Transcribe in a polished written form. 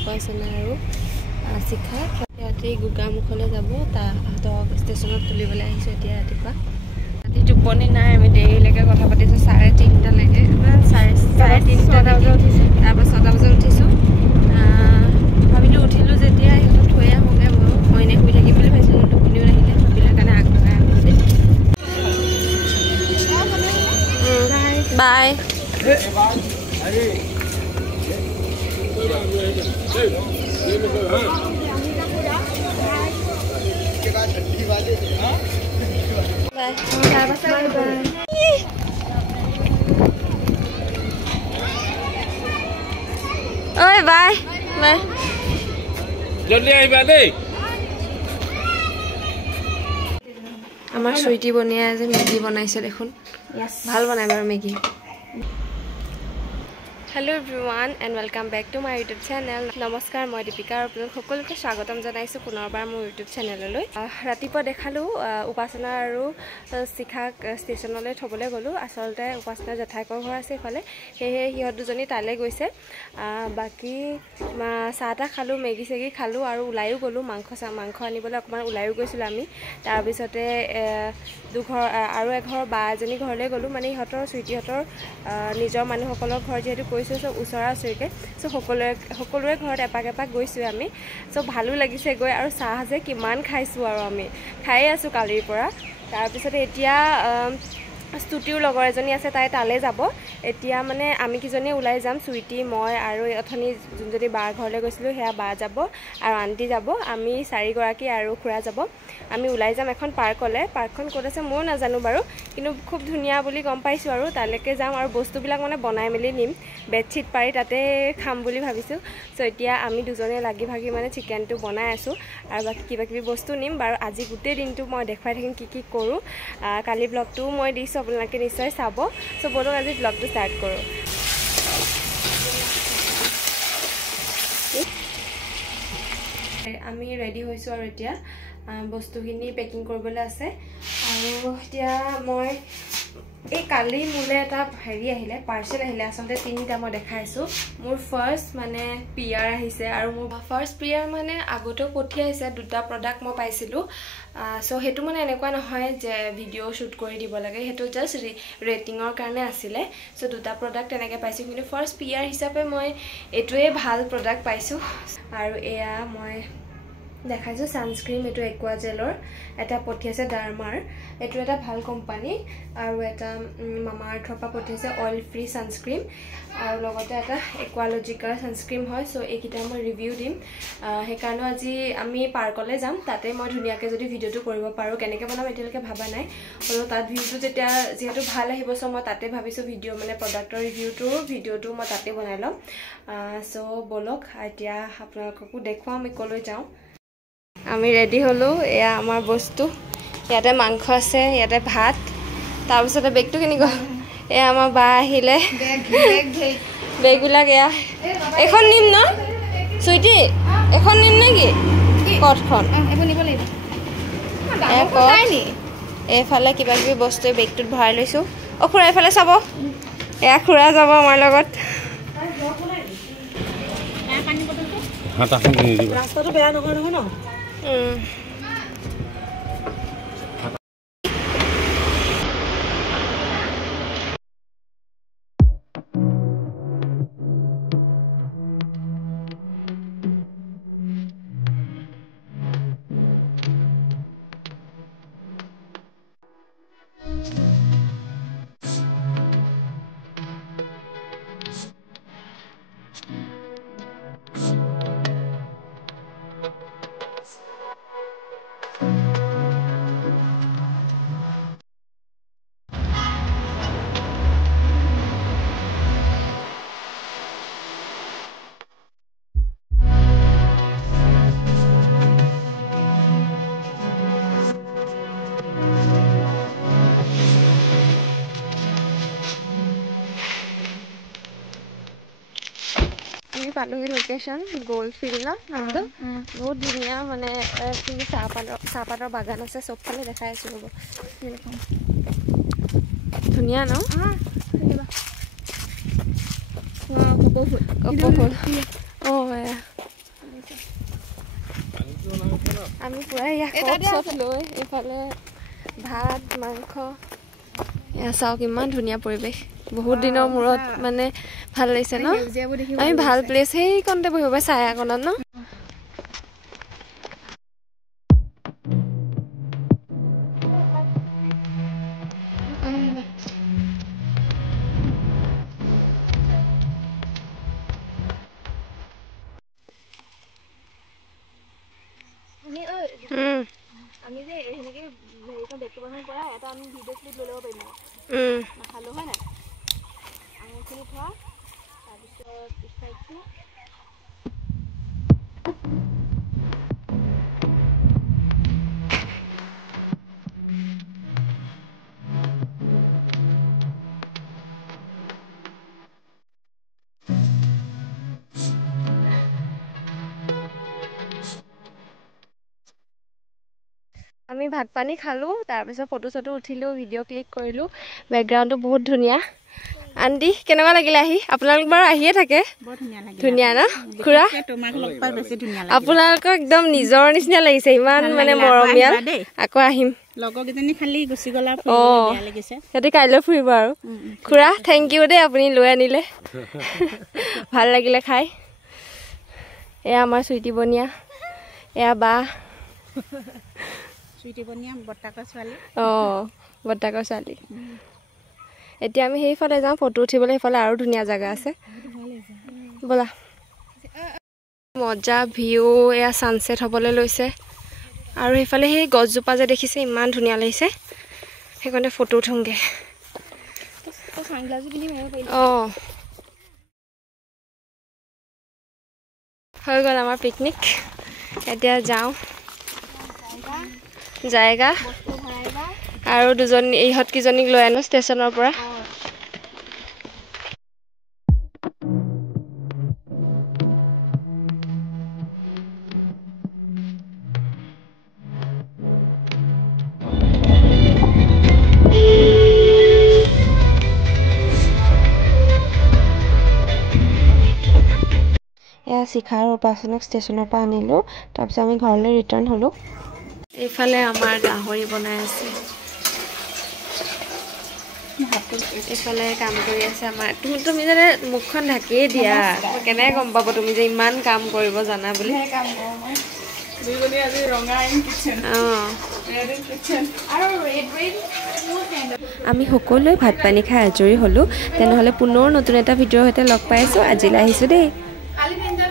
উপাসনা আৰু শিখা ইয়াতে গোগামুখলৈ যাব তাহাঁতক ষ্টেচনত তুলিবলৈ আহিছোঁ এতিয়া ৰাতিপুৱা ৰাতি টোপনি নাই আমি দেৰিলৈকে কথা পাতিছোঁ 3:30লৈকে চাৰে 3:30 উঠিছোঁ তাৰপৰা 6টা বজাত উঠিছোঁ ভাবিলোঁ উঠিলোঁ যেতিয়া সিহঁতক থৈ আহোঁগৈ মই এনেই শুই থাকিম বুলি ভাবিছিলোঁ টোপনিও নাহিলে ভাবিলোঁ কাৰণে আগবঢ়াই আহোঁ বুলি বাই ঐ বাই বাই জলদি আহিবা দেই আমাৰ সুইটি বনিয়া যে মেগী বনাইছে দেখোন ভাল বনাই বাৰু Maggi hello' everyone and welcome back to my YouTube channel নমস্কাৰ মই দীপিকা আৰু আপোনালোক সকলোকে স্বাগতম জনাইছোঁ পুনৰবাৰ মোৰ ইউটিউব চেনেললৈ ৰাতিপুৱা দেখালোঁ উপাসনা আৰু শিখাক ষ্টেচনলৈ থ'বলৈ গ'লোঁ আচলতে উপাসনাৰ জেঠাইকৰ ঘৰ আছে এইফালে সেয়েহে সিহঁত দুজনী তালৈ গৈছে বাকী চাহ তাহ খালোঁ মেগী চেগী খালোঁ আৰু ওলায়ো গ'লোঁ মাংস আনিবলৈ অকণমান ওলায়ো গৈছিলোঁ আমি তাৰপিছতে আৰু এঘৰ বা এজনী ঘৰলৈ গ'লোঁ মানে ইহঁতৰ চুইটিহঁতৰ নিজৰ মানুহসকলৰ ঘৰ যিহেতু গৈছোঁ চব ওচৰা ওচৰিকৈ চ' সকলোৰে ঘৰত এপাক এপাক গৈছোঁ আমি চ' ভালো লাগিছে গৈ আৰু চাহ যে কিমান খাইছোঁ আৰু আমি খায়ে আছোঁ কালিৰ পৰা তাৰপিছতে এতিয়া স্তুতিৰ লগৰ এজনী আছে তাই তালৈ যাব এতিয়া মানে আমি কিজনীয়ে ওলাই যাম চুইটি মই আৰু অথনি যোনজনী বাৰ ঘৰলৈ গৈছিলোঁ সেয়া বা যাব আৰু আণ্টি যাব আমি 4গৰাকী আৰু খুৰা যাব আমি ওলাই যাম এখন পাৰ্কলৈ পাৰ্কখন ক'ত আছে ময়ো নাজানো বাৰু কিন্তু খুব ধুনীয়া বুলি গম পাইছোঁ আৰু তালৈকে যাম আৰু বস্তুবিলাক মানে বনাই মেলি নিম বেডশ্বীট পাৰি তাতে খাম বুলি ভাবিছোঁ চ' এতিয়া আমি দুজনে লাগি ভাগি মানে চিকেনটো বনাই আছোঁ আৰু বাকী কিবাকিবি বস্তু নিম বাৰু আজি গোটেই দিনটো মই দেখুৱাই থাকিম কি কৰোঁ কালি ব্লগটোও মই দিছোঁ আপোনালোকে নিশ্চয় চাব চ' বলক আজি ব্লগটো ষ্টাৰ্ট কৰোঁ আমি ৰেডি হৈছোঁ আৰু এতিয়া বস্তুখিনি পেকিং কৰিবলৈ আছে আৰু এতিয়া মই এই কালি মোলৈ এটা আহিলে পাৰ্চেল আহিলে আচলতে 3টা মই দেখাইছোঁ মোৰ ফাৰ্ষ্ট মানে PR আহিছে আৰু মোৰ ফাৰ্ষ্ট PR মানে আগতেও পঠিয়াইছে 2টা প্ৰডাক্ট মই পাইছিলোঁ চ' সেইটো মানে এনেকুৱা নহয় যে ভিডিঅ' শ্বুট কৰি দিব লাগে সেইটো জাষ্ট ৰেটিঙৰ কাৰণে আছিলে চ' 2টা প্ৰডাক্ট তেনেকৈ পাইছোঁ কিন্তু ফাৰ্ষ্ট PR হিচাপে মই এইটোৱে ভাল প্ৰডাক্ট পাইছোঁ আৰু এয়া মই দেখাইছোঁ ছানস্ক্ৰীম এইটো একুৱাজেলৰ এটা পঠিয়াইছে ডাৰ্মাৰ এইটো এটা ভাল কোম্পানী আৰু এটা মামা আৰ্থৰ পৰা পঠিয়াইছে অইল ফ্ৰী ছানস্ক্ৰীম আৰু লগতে এটা একুৱালজিকাৰ ছানস্ক্ৰীম হয় চ' এইকেইটা মই ৰিভিউ দিম সেইকাৰণে আজি আমি পাৰ্কলৈ যাম তাতে মই ধুনীয়াকৈ যদি ভিডিঅ'টো কৰিব পাৰোঁ কেনেকৈ বনাম এতিয়ালৈকে ভবা নাই হ'লেও তাত ভিউটো যেতিয়া যিহেতু ভাল আহিব চ' মই তাতে ভাবিছোঁ ভিডিঅ' মানে প্ৰডাক্টৰ ভিডিঅ'টো মই তাতে বনাই ল'ম চ' বলক এতিয়া আপোনালোককো দেখুৱাম আমি ক'লৈ যাওঁ আমি ৰেডি হ'লোঁ এয়া আমাৰ বস্তু ইয়াতে মাংস আছে ইয়াতে ভাত তাৰপিছতে বেগটো কেনেকুৱা এয়া আমাৰ বা আহিলে বেগবিলাক এয়া এখন নিম ন চুইটি এখন নিম নেকি কটখন এইফালে কিবাকিবি বস্তু বেগটোত ভৰাই লৈছোঁ খুৰা এইফালে চাব এয়া খুৰা যাব আমাৰ লগত ৰাস্তাটো বেয়া নহয় ন পালোহি লোকেশ্যন গ'লফিল্ড ন নামটো বহুত ধুনীয়া মানে চাহপাতৰ বাগান আছে চবফালে দেখাই আছোঁ ৰ'ব ধুনীয়া ন কপৌ ফুল অঁ আমি পুৰা ইয়াক চব লৈ এইফালে ভাত মাংস এয়া চাওক ইমান ধুনীয়া পৰিৱেশ বহুত দিনৰ মূৰত মানে ভাল লাগিছে ন আমি ভাল প্লেচ সেইকণতে বহিব পাৰে ছায়াকণত ন আমি যে এনেকৈ হেৰিখন ডেকোৰেশ্যন কৰা এটা আমি ভিডিঅ' ক্লিপ লৈ ল'ব পাৰিম নাখালোঁ হয় নাই আঙুৰখিনি থোৱা তাৰপিছত ষ্টাইলটো আমি ভাত পানী খালোঁ তাৰপিছত ফটো চটো উঠিলোঁ ভিডিঅ' ক্লিক কৰিলোঁ বেকগ্ৰাউণ্ডটো বহুত ধুনীয়া আন্টি কেনেকুৱা লাগিলে আহি আপোনালোক বাৰু আহিয়ে থাকে ধুনীয়া ন খুৰা আপোনালোকক একদম নিজৰ নিচিনা লাগিছে ইমান মানে মৰমীয়াল আকৌ আহিম লগৰকেইজনী খালি গুচি গ'লা লাগিছে সিহঁতি কাইলৈ ফুৰিব আৰু খুৰা থেংক ইউ দেই আপুনি লৈ আনিলে ভাল লাগিলে খাই এয়া আমাৰ চুইটি বনিয়া এয়া বা বৰ্তাকৰ ছোৱালী বৰ্তাকৰ ছোৱালী এতিয়া আমি সেইফালে যাওঁ ফটো উঠিবলৈ সেইফালে আৰু ধুনীয়া জেগা আছে ব'লা মজা ভিউ এয়া ছানছেট হ'বলৈ লৈছে আৰু সেইফালে সেই গছজোপা যে দেখিছে ইমান ধুনীয়া লাগিছে সেইকাৰণে ফটো উঠোংগে হৈ গ'ল আমাৰ পিকনিক এতিয়া যাওঁ জায়গা আৰু দুজনী ইহঁতকেইজনীক লৈ আনো ষ্টেচনৰ পৰা এয়া শিখা আৰু উপাসনাক ষ্টেচনৰ পৰা আনিলোঁ তাৰপিছত আমি ঘৰলৈ ৰিটাৰ্ণ হ'লোঁ এইফালে আমাৰ গাহৰি বনাই আছে এইফালে কাম কৰি আছে আমাৰ তুমি যে মুখখন ঢাকিয়ে দিয়া কেনেকৈ গম পাব তুমি যে ইমান কাম কৰিব জানা বুলি আমি সকলোৱে ভাত পানী খাই আজৰি হ'লোঁ তেনেহ'লে পুনৰ নতুন এটা ভিডিঅ'ৰ সৈতে লগ পাইছোঁ আজিলৈ আহিছোঁ দেই